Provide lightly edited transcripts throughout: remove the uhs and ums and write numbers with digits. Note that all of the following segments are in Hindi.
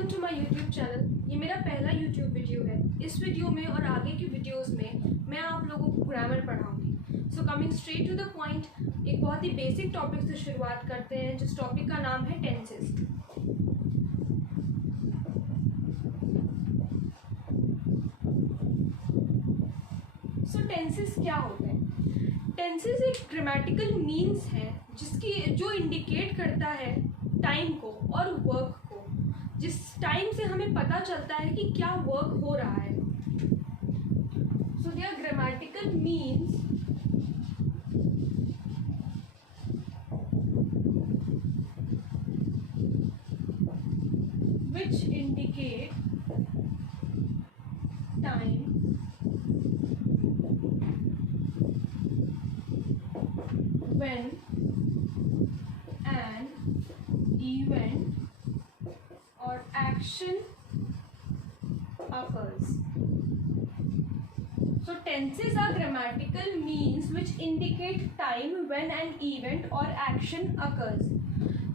Welcome to my YouTube channel. ये मेरा पहला यूट्यूब वीडियो है। इस वीडियो में और आगे की वीडियोस में मैं आप लोगों को ग्रामर पढ़ाऊंगी। So coming straight to the point, एक बहुत ही बेसिक टॉपिक से शुरुआत करते हैं, जिस टॉपिक का नाम है टेंसेस। सो टेंसेस क्या होते हैं? टेंसेस एक ग्रामेटिकल मीन्स है जो इंडिकेट करता है टाइम को और वर्क को, जिस टाइम से हमें पता चलता है कि क्या वर्क हो रहा है। So they are grammatical means which indicate time when an event or action occurs. So tenses are grammatical means which indicate time when an event or action occurs.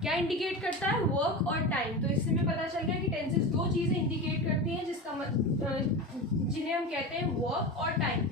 क्या इंडिकेट करता है? वर्क और टाइम। तो इससे हमें पता चल गया कि टेंसेस दो चीजें इंडिकेट करती हैं, जिन्हें हम कहते हैं वर्क और टाइम।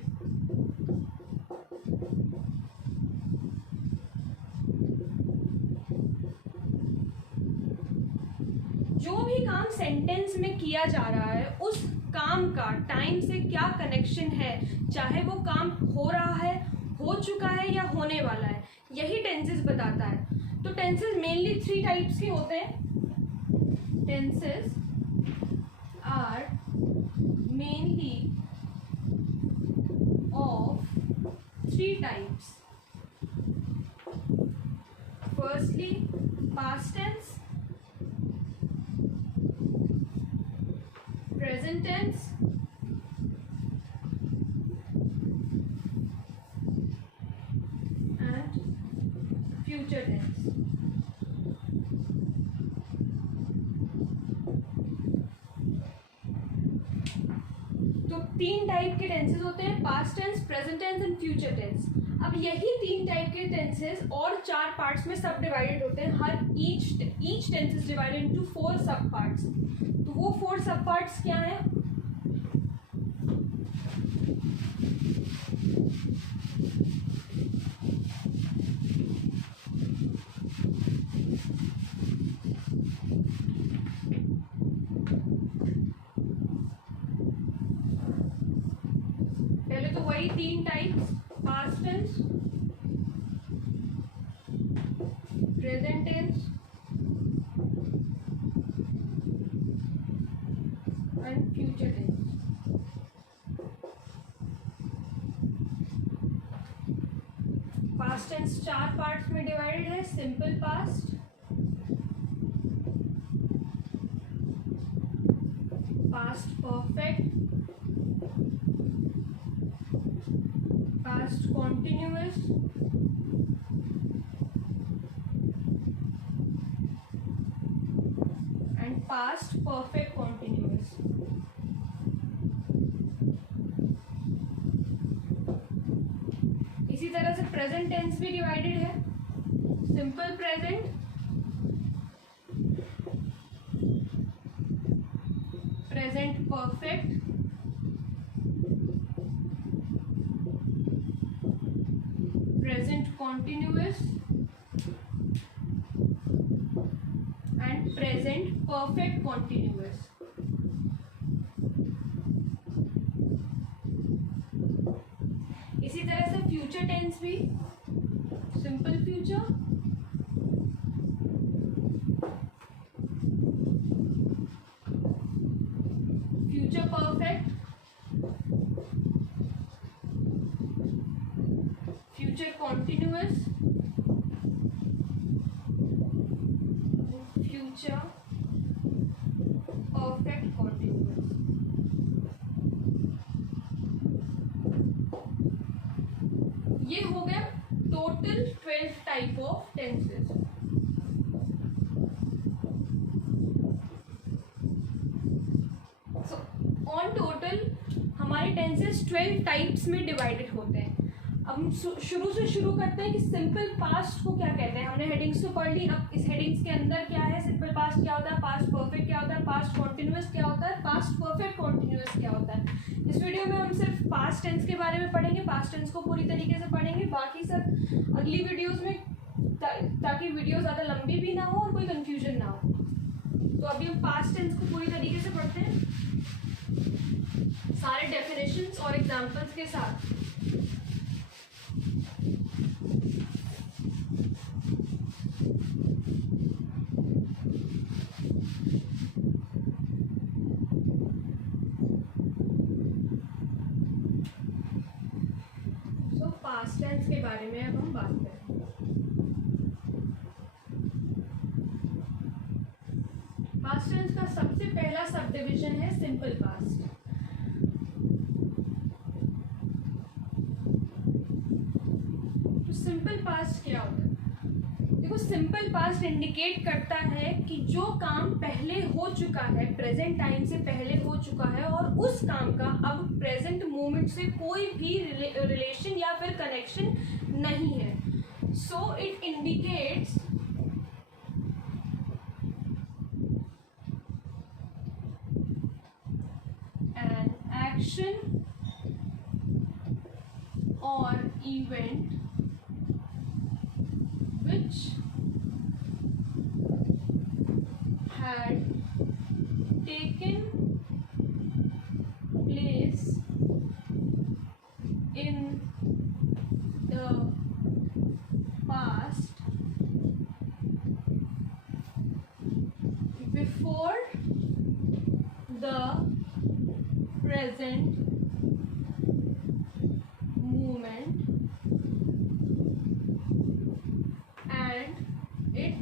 जो भी काम सेंटेंस में किया जा रहा है, उस काम का टाइम से क्या कनेक्शन है, चाहे वो काम हो रहा है, हो चुका है या होने वाला है, यही टेंसेस बताता है। तो टेंसेस मेनली 3 टाइप्स के होते हैं। Tenses are mainly of 3 types. Firstly past tense, present tense and future tense। तो 3 टाइप के टेंसेस होते हैं, past tense, present tense and future tense. अब यही 3 टाइप के टेंसेस और 4 पार्ट्स में सब डिवाइडेड होते हैं। हर each tense is divided into 4 sub parts. तो वो 4 सब पार्ट्स क्या हैं? पहले तो वही 3 types, past tense, present tense and future tense. Past tense 4 parts में डिवाइडेड है। Simple past, past perfect, past continuous and past perfect continuous. इसी तरह से प्रेजेंट टेंस भी डिवाइडेड है। Simple present, present perfect, present continuous and present perfect continuous. इसी तरह से फ्यूचर टेंस भी, simple future, future perfect, future continuous, future perfect continuous. ये हो गया total 12 type of tenses. So on total हमारे टेंसेस 12 टाइप्स में डिवाइडेड होते हैं। अब हम शुरू से शुरू करते हैं कि सिंपल पास्ट को क्या कहते हैं। हमने हेडिंग्स तो पढ़ ली, अब इस हेडिंग्स के अंदर क्या है, सिंपल पास्ट क्या होता है, पास्ट परफेक्ट क्या होता है, पास्ट पास्ट कॉन्टिन्यूस क्या होता है, पास्ट परफेक्ट कॉन्टिन्यूस क्या होता है। इस वीडियो में हम सिर्फ पास्ट टेंस के बारे में पढ़ेंगे, पास्ट टेंस को पूरी तरीके से पढ़ेंगे, बाकी सब अगली वीडियोस में, ताकि वीडियो ज़्यादा लंबी भी ना हो और कोई कंफ्यूजन ना हो। तो अभी हम पास्ट टेंस को पूरी तरीके से पढ़ते हैं, सारे डेफिनेशंस और एग्जांपल्स के साथ। तो पास्ट टेंस के बारे में अब हम बात करें। पास्ट टेंस का सबसे पहला सब डिविजन है सिंपल पास्ट। तो सिंपल पास्ट क्या होता है? देखो, सिंपल पास्ट इंडिकेट करता है कि जो काम पहले हो चुका है, प्रेजेंट टाइम से पहले हो चुका है, और उस काम का अब प्रेजेंट मोमेंट से कोई भी रिलेशन या फिर कनेक्शन नहीं है। So it indicates action or event which had taken place in the past before the present moment and it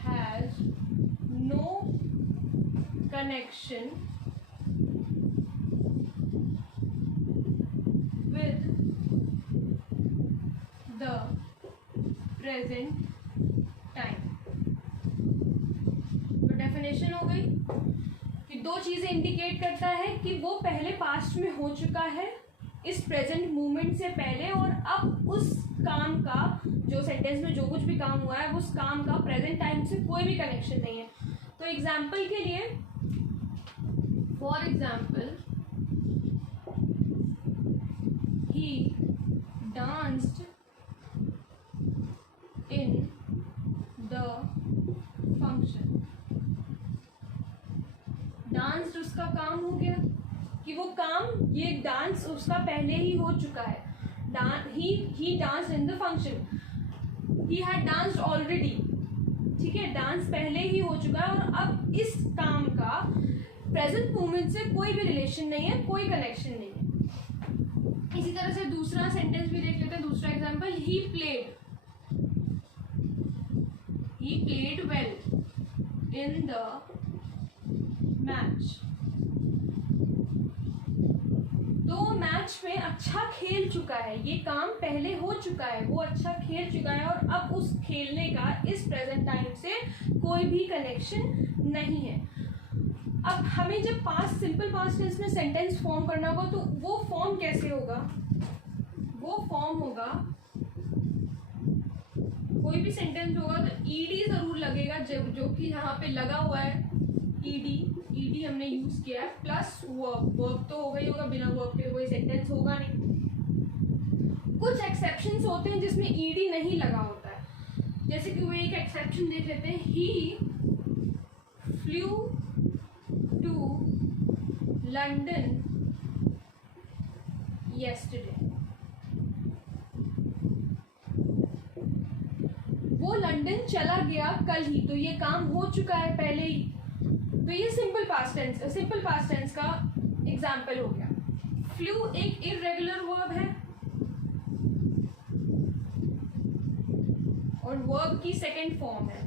has no connection with the present time। तो डेफिनेशन हो गई कि दो चीजें इंडिकेट करता है कि वो पहले पास्ट में हो चुका है, इस प्रेजेंट मोमेंट से पहले, और अब उस काम का, जो सेंटेंस में जो कुछ भी काम हुआ है, उस काम का प्रेजेंट टाइम से कोई भी कनेक्शन नहीं है। तो एग्जाम्पल के लिए, for example, he danced in the function. Dance उसका काम हो गया कि वो काम, ये डांस उसका पहले ही हो चुका है। He dance in the function, he had danced already, ठीक है, डांस पहले ही हो चुका है, और अब इस काम का प्रेजेंट मोमेंट से कोई भी रिलेशन नहीं है, कोई कनेक्शन नहीं है। इसी तरह से दूसरा सेंटेंस भी देख लेते हैं, दूसरा example, he played well in the match. तो मैच में अच्छा खेल चुका है, ये काम पहले हो चुका है, वो अच्छा खेल चुका है, और अब उस खेलने का इस प्रेजेंट टाइम से कोई भी कनेक्शन नहीं है। अब हमें जब पास्ट, सिंपल पास्ट टेंस में सेंटेंस फॉर्म करना होगा, तो वो फॉर्म कैसे होगा? वो फॉर्म होगा, कोई भी सेंटेंस होगा तो ईडी जरूर लगेगा, जो कि यहाँ पे लगा हुआ है, ईडी हमने यूज किया है, प्लस वर्ब तो होगा ही होगा, बिना वर्ब के कोई सेंटेंस होगा नहीं। कुछ एक्सेप्शंस होते हैं जिसमें ईडी नहीं लगा होता है, जैसे कि वो एक एक्सेप्शन देख लेते हैं, ही फ्लू टू लंदन yesterday। वो लंदन चला गया कल ही, तो ये काम हो चुका है पहले ही। तो ये सिंपल पास्ट टेंस का एग्जाम्पल हो गया। फ्लू एक इररेगुलर वर्ब है और वर्ब की सेकंड फॉर्म है,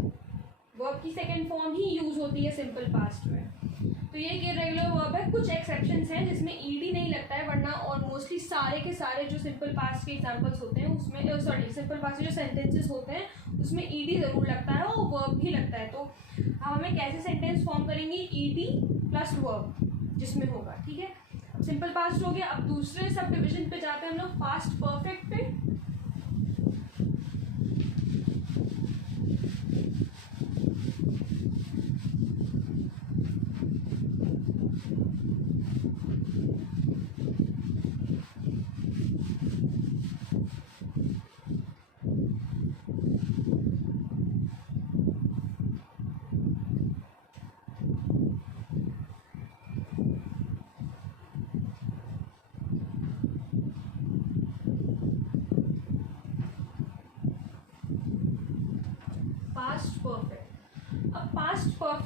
वर्ब की सेकंड फॉर्म ही यूज होती है सिंपल पास्ट में। तो ये एक इररेगुलर वर्ब है, कुछ एक्सेप्शंस हैं जिसमें ईडी नहीं लगता है, वरना और मोस्टली सारे के सारे जो सिंपल पास्ट के एग्जांपल्स होते हैं उसमें, सिंपल पास्ट के जो सेंटेंसेस होते हैं उसमें ईडी जरूर लगता है और वर्ब भी लगता है। तो अब हमें कैसे सेंटेंस फॉर्म करेंगे? ईडी प्लस वर्ब जिसमें होगा, ठीक है। अब सिंपल पास्ट हो गया। अब दूसरे सब डिविजन पे जाते हैं हम लोग, पास्ट परफेक्ट पे।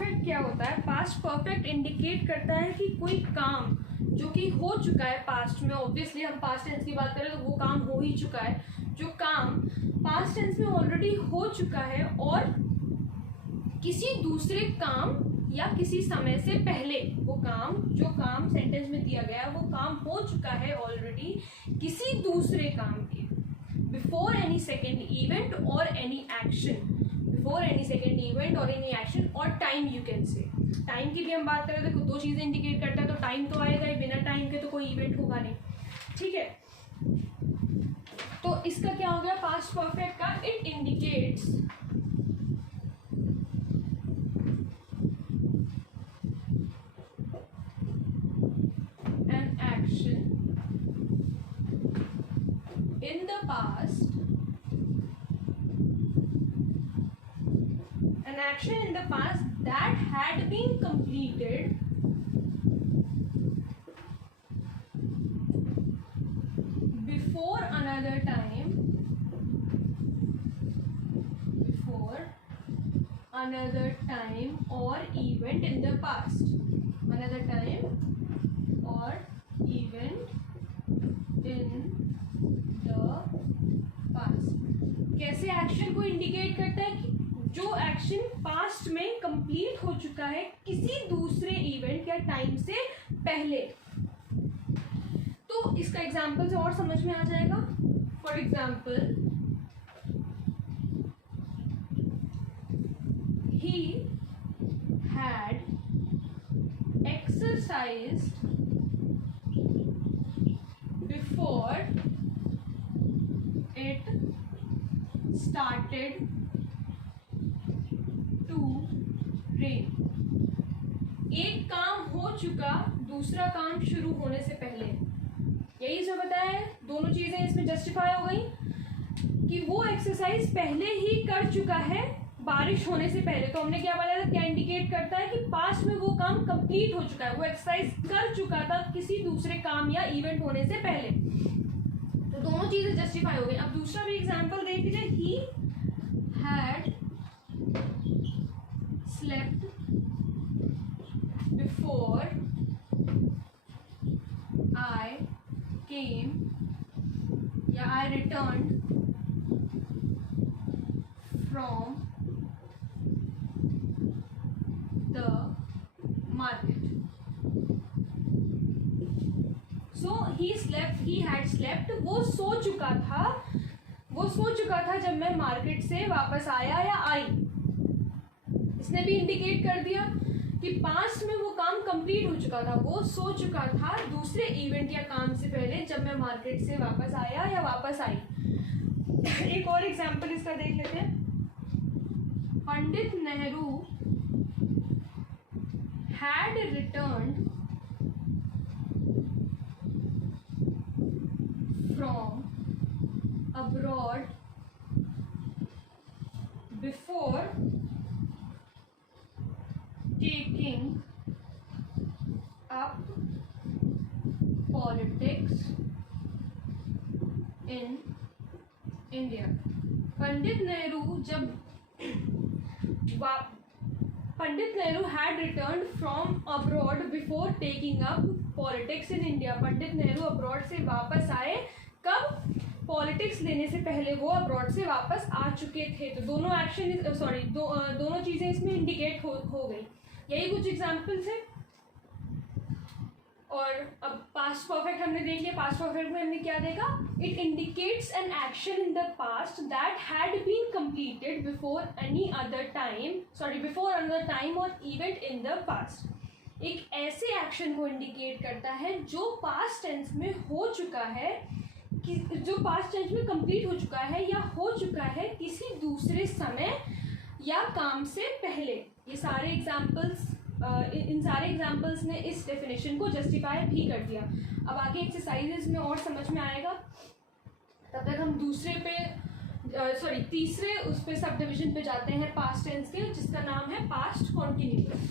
परफेक्ट क्या होता है? पास्ट परफेक्ट इंडिकेट करता है कि कोई काम जो कि हो चुका है पास्ट में, ऑब्वियसली हम पास्ट टेंस की बात करें तो वो काम हो ही चुका है, जो काम पास्ट टेंस में ऑलरेडी हो चुका है और किसी दूसरे काम या किसी समय से पहले वो काम, जो काम सेंटेंस में दिया गया है वो काम हो चुका है ऑलरेडी किसी दूसरे काम के, बिफोर एनी सेकेंड इवेंट और any action, before any second event और एनी एक्शन, और time you can say. Time की भी हम बात करें तो दो चीज़ें इंडिकेट करता है, तो टाइम तो आएगा ही, बिना टाइम के तो कोई इवेंट होगा नहीं, ठीक है। तो इसका क्या हो गया पास्ट परफेक्ट का? It indicates an action in the past, an action in the past that had been completed before another time, before another time or event in the past, another time or event in the past। कैसे एक्शन को इंडिकेट करता है? कि जो एक्शन पास्ट में कंप्लीट हो चुका है किसी दूसरे इवेंट या टाइम से पहले। तो इसका एग्जाम्पल से और समझ में आ जाएगा। For example, he had exercised before it started to rain। एक काम हो चुका दूसरा काम शुरू होने से पहले, यही इसमें बताया है। दोनों चीजें इसमें जस्टिफाई हो गई कि वो एक्सरसाइज पहले ही कर चुका है बारिश होने से पहले। तो हमने क्या बताया था, क्या इंडिकेट करता है कि पास्ट में वो काम कंप्लीट हो चुका है, वो एक्सरसाइज कर चुका था किसी दूसरे काम या इवेंट होने से पहले। तो दोनों चीजें जस्टिफाई हो गई। अब दूसरा भी एग्जांपल देख लीजिए, he had slept before I came या I return from the market। So he had slept, वो सो चुका था जब मैं मार्केट से वापस आया या आई। इसने भी इंडिकेट कर दिया कि पास्ट में वो काम कंप्लीट हो चुका था, वो सो चुका था दूसरे इवेंट या काम से पहले जब मैं मार्केट से वापस आया या वापस आई। एक और एग्जांपल इसका देख लेते हैं। Pandit Nehru had returned from abroad before taking up politics in India। Pandit Nehru had returned from abroad before taking up politics in India। Pandit Nehru abroad से वापस आए कब? पॉलिटिक्स लेने से पहले वो अब्रॉड से वापस आ चुके थे। तो दोनों एक्शन दोनों चीजें इसमें इंडिकेट हो गई। यही कुछ एग्जांपल्स हैं। और अब पास्ट परफेक्ट हमने देख लिया। पास्ट परफेक्ट में हमने क्या देखा? It indicates an action in the past that had been completed before another time or event in the past. एक ऐसे एक्शन को इंडिकेट करता है जो पास्ट टेंस में हो चुका है, जो पास्ट टेंस में कंप्लीट हो चुका है या हो चुका है किसी दूसरे समय या काम से पहले। ये सारे एग्जाम्पल्स, इन सारे एग्जाम्पल्स ने इस डेफिनेशन को जस्टिफाई भी कर दिया। अब आगे एक्सरसाइजेस में और समझ में आएगा। तब तक हम तीसरे उस पे सब डिविजन पे जाते हैं पास्ट टेंस के, जिसका नाम है पास्ट कॉन्टिन्यूअस।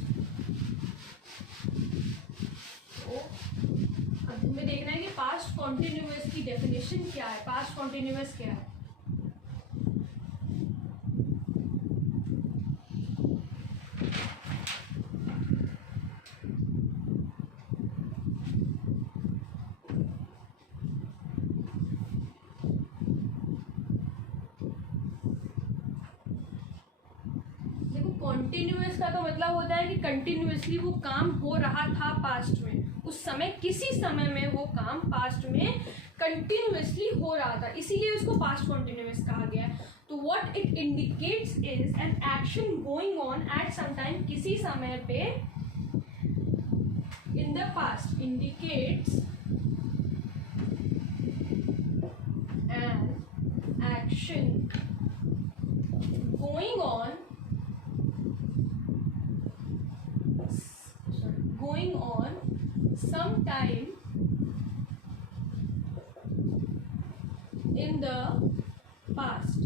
तो अब हमें देखना है कि पास्ट कॉन्टिन्यूअस की डेफिनेशन क्या है, पास्ट कॉन्टिन्यूअस क्या है। कॉन्टिन्यूअस का तो मतलब होता है कि कंटिन्यूअसली वो काम हो रहा था पास्ट में, उस समय किसी समय में वो काम पास्ट में कंटिन्यूअसली हो रहा था, इसीलिए उसको पास्ट कॉन्टिन्यूअस कहा गया है। तो what it indicates is an action going on at some time, किसी समय पे in the past, indicates an action going on sometime in the past।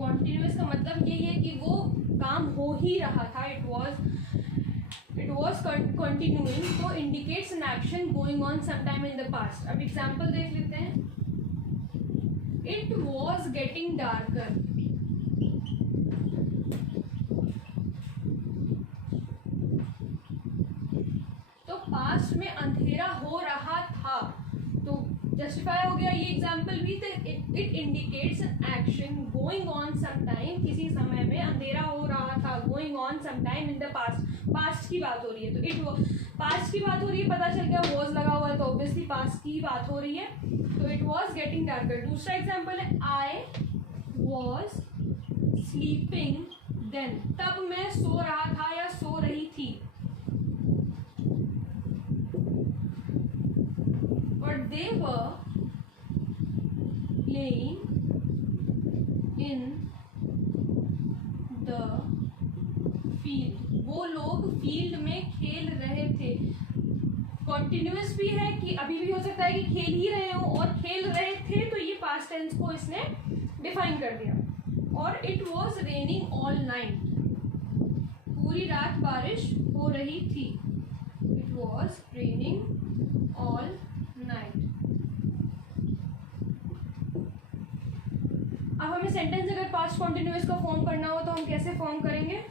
continuous का मतलब यही है कि वो काम हो ही रहा था, it was continuing, तो indicates an action going on sometime in the past। अब एग्जाम्पल देख लेते हैं। It was getting darker, तो पास्ट में अंधेरा हो रहा था, तो जस्टिफाई हो गया ये एग्जाम्पल भी। It indicates an action going on some time, किसी समय में अंधेरा हो रहा था, going on some time in the past, past की बात हो रही है, तो इट पास्ट की बात हो रही है, पता चल गया वॉज लगा हुआ है तो ऑब्वियसली पास्ट की बात हो रही है, तो इट वॉज गेटिंग डार्कर। दूसरा एग्जाम्पल है आई वॉज स्लीपिंग देन, तब मैं सो रहा था या सो रही थी, और they were playing in the field, वो लोग फील्ड में खेल रहे थे। कॉन्टिन्यूअस भी है कि अभी भी हो सकता है कि खेल ही रहे हो, और खेल रहे थे तो ये पास्ट टेंस को इसने डिफाइन कर दिया। और it was raining all night, पूरी रात बारिश हो रही थी, it was raining all night. अब हमें सेंटेंस अगर पास्ट कॉन्टिन्यूअस का फॉर्म करना हो तो हम कैसे फॉर्म करेंगे?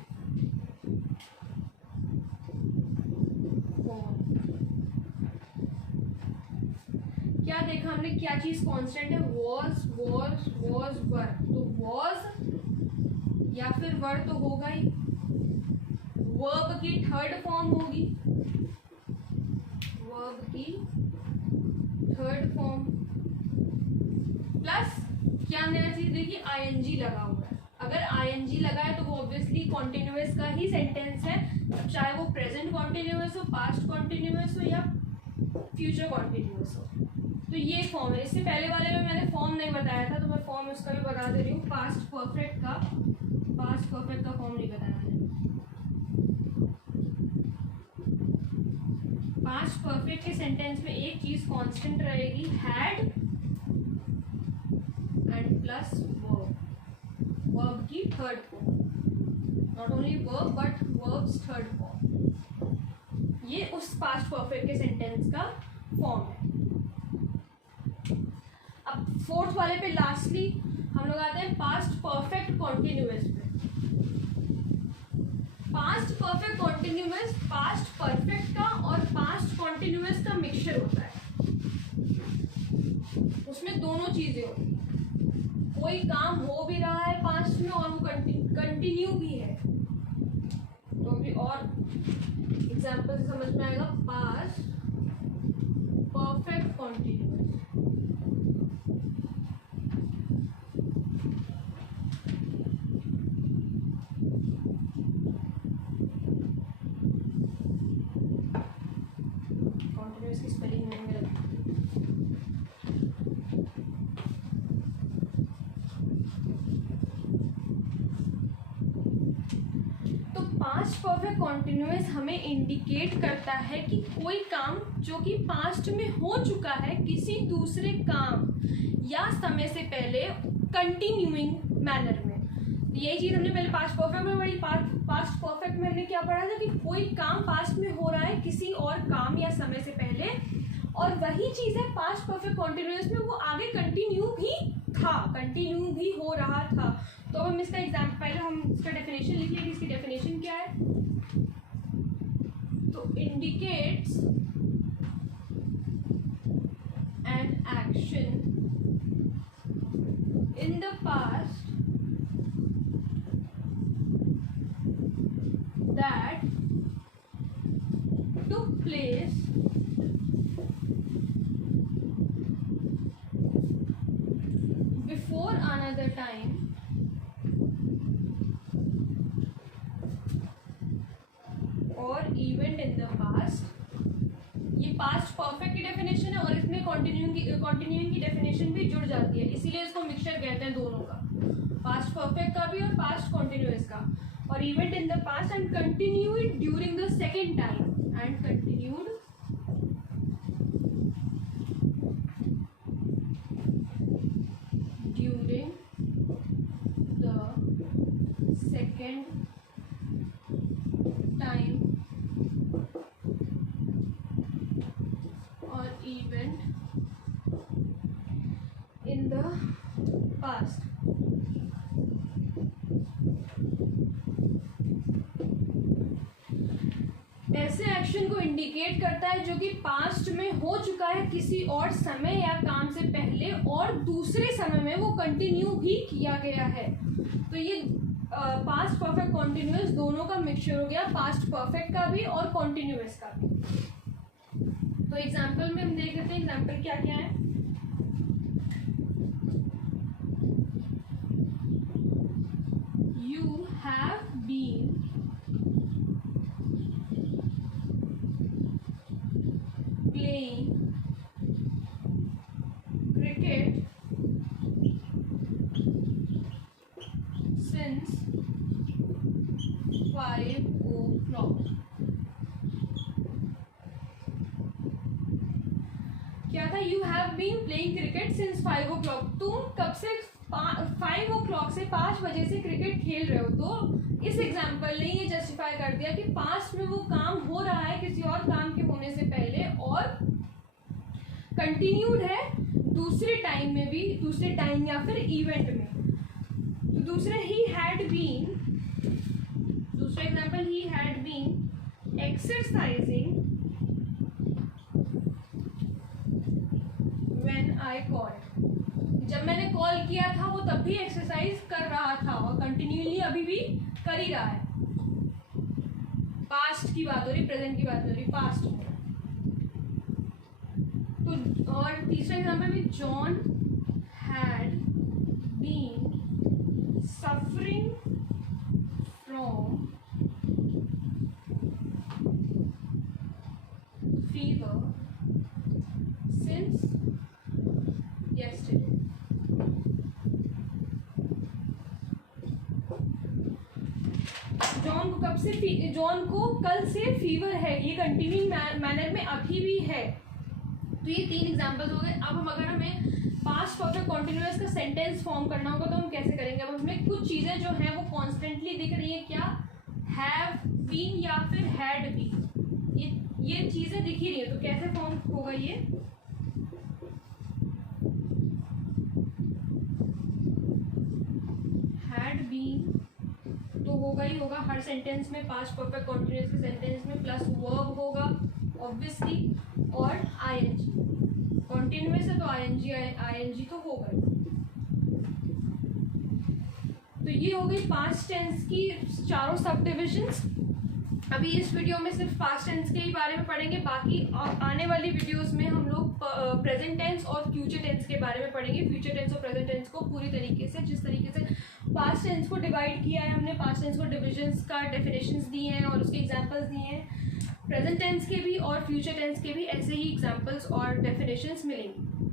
क्या देखा हमने, क्या चीज कांस्टेंट है? वॉज वॉज वॉज वर, तो वॉज या फिर वर तो होगा ही, वर्ब की थर्ड फॉर्म होगी, वर्ब की थर्ड फॉर्म, प्लस क्या नया चीज देखिए, आईएनजी लगा हुआ है। अगर आईएनजी लगा है तो वो ऑब्वियसली कॉन्टिन्यूअस का ही सेंटेंस है, अब चाहे वो प्रेजेंट कॉन्टिन्यूअस हो, पास्ट कॉन्टिन्यूअस हो या फ्यूचर कॉन्टिन्यूअस हो। तो ये फॉर्म है। इससे पहले वाले में मैंने फॉर्म नहीं बताया था, तो मैं फॉर्म उसका भी बता दे रही हूँ। पास्ट परफेक्ट का फॉर्म नहीं बताया मैंने। पास्ट परफेक्ट के सेंटेंस में एक चीज कांस्टेंट रहेगी, had and plus verb, verb की third form, not only verb but verbs third form, ये उस पास्ट परफेक्ट के सेंटेंस का फॉर्म है। अब फोर्थ वाले पे लास्टली हम लोग आते हैं पास्ट परफेक्ट कॉन्टिन्यूअस पे। Past perfect continuous past perfect का और पास्ट कॉन्टिन्यूअस का मिक्सचर होता है, उसमें दोनों चीजें होती हैं। कोई काम हो भी रहा है पास्ट में और वो कंटिन्यू भी है, तो अभी और एग्जाम्पल से समझ में आएगा। पास्ट परफेक्ट कॉन्टिन्यूअस, कॉन्टिन्यूअस की स्पेलिंग में पास्ट परफेक्ट कॉन्टिन्यूअस हमें इंडिकेट करता है कि कोई काम जो कि पास्ट में हो चुका है किसी दूसरे काम या समय से पहले कंटिन्यूइंग मैनर में। यही चीज हमने पहले पास्ट परफेक्ट में पढ़ी। पास्ट परफेक्ट में हमने क्या पढ़ा था कि कोई काम पास्ट में हो रहा है किसी और काम या समय से पहले, और वही चीज है पास्ट परफेक्ट कॉन्टिन्यूअस में, वो आगे कंटिन्यू भी हो रहा था। तो अब हम इसका एग्जाम्पल, पहले हम इसका डेफिनेशन लिख लेंगे। इसकी डेफिनेशन क्या है? तो indicates an action in the past place before another time or event in the past। ये पास्ट परफेक्ट की डेफिनेशन है और इसमें कॉन्टिन्यूइंग की डेफिनेशन भी जुड़ जाती है, इसीलिए इसको मिक्सचर कहते हैं दोनों का, पास्ट परफेक्ट का भी और पास्ट कॉन्टिन्यूअस का। और event in the past and continued during the second time and continued during the second time or event in the past। ऐसे एक्शन को इंडिकेट करता है जो कि पास्ट में हो चुका है किसी और समय या काम से पहले और दूसरे समय में वो कंटिन्यू भी किया गया है। तो ये पास्ट परफेक्ट कॉन्टिन्यूअस दोनों का मिक्सचर हो गया, पास्ट परफेक्ट का भी और कॉन्टिन्यूअस का भी। तो एग्जाम्पल में हम देख लेते हैं एग्जाम्पल क्या क्या है। You have been playing cricket since 5 o'clock। क्या था? You have been playing cricket since 5 o'clock। तुम कब से 5 o'clock से 5 बजे से क्रिकेट खेल रहे हो। तो इस एग्जाम्पल ने ये जस्टिफाई कर दिया कि पास्ट में वो काम हो रहा है किसी और काम के होने से पहले और कंटिन्यूड है दूसरे टाइम में भी, दूसरे टाइम या फिर इवेंट में। तो दूसरा ही हैड बीन, दूसरा एग्जाम्पल ही had been exercising when I called। जब मैंने कॉल किया था वो तब भी एक्सरसाइज कर रहा था और कंटिन्यूअली अभी भी कर ही रहा है। पास्ट की बात हो रही, प्रेजेंट की बात हो रही, पास्ट में। तो और तीसरा एग्जाम्पल में John had been suffering from fever since yesterday। John को कल से फीवर है, ये कंटिन्यूइंग मैनर में अभी भी है। तो ये 3 एग्जांपल्स हो गए। अब अगर हमें पास्ट परफेक्ट कॉन्टिन्यूअस का सेंटेंस फॉर्म करना होगा तो हम कैसे करेंगे? अब हमें कुछ चीजें जो हैं वो कॉन्स्टेंटली दिख रही है, क्या? हैव बीन या फिर हैड बीन, ये चीजें दिख ही रही है। तो कैसे फॉर्म होगा ये? तो होगा ही होगा हर सेंटेंस में, पास्ट परफेक्ट कॉन्टिन्यूअस के सेंटेंस में प्लस वर्ब होगा ऑब्वियसली और आईएनजी। कॉन्टिन्यूअस है तो आईएनजी तो होगा। तो ये हो गई पास्ट टेंस की चारों सब डिविजन्स। अभी इस वीडियो में सिर्फ पास्ट टेंस के ही बारे में पढ़ेंगे, बाकी आने वाली वीडियोस में हम लोग प्रेजेंट टेंस और फ्यूचर टेंस के बारे में पढ़ेंगे। फ्यूचर टेंस और प्रेजेंट टेंस को पूरी तरीके से, जिस तरीके से पास्ट टेंस को डिवाइड किया है हमने, पास्ट टेंस को डिविजन्स का डेफिनेशंस दिए हैं और उसके एग्जांपल्स दिए हैं, प्रेजेंट टेंस के भी और फ्यूचर टेंस के भी ऐसे ही एग्जांपल्स और डेफिनेशंस मिलेंगी।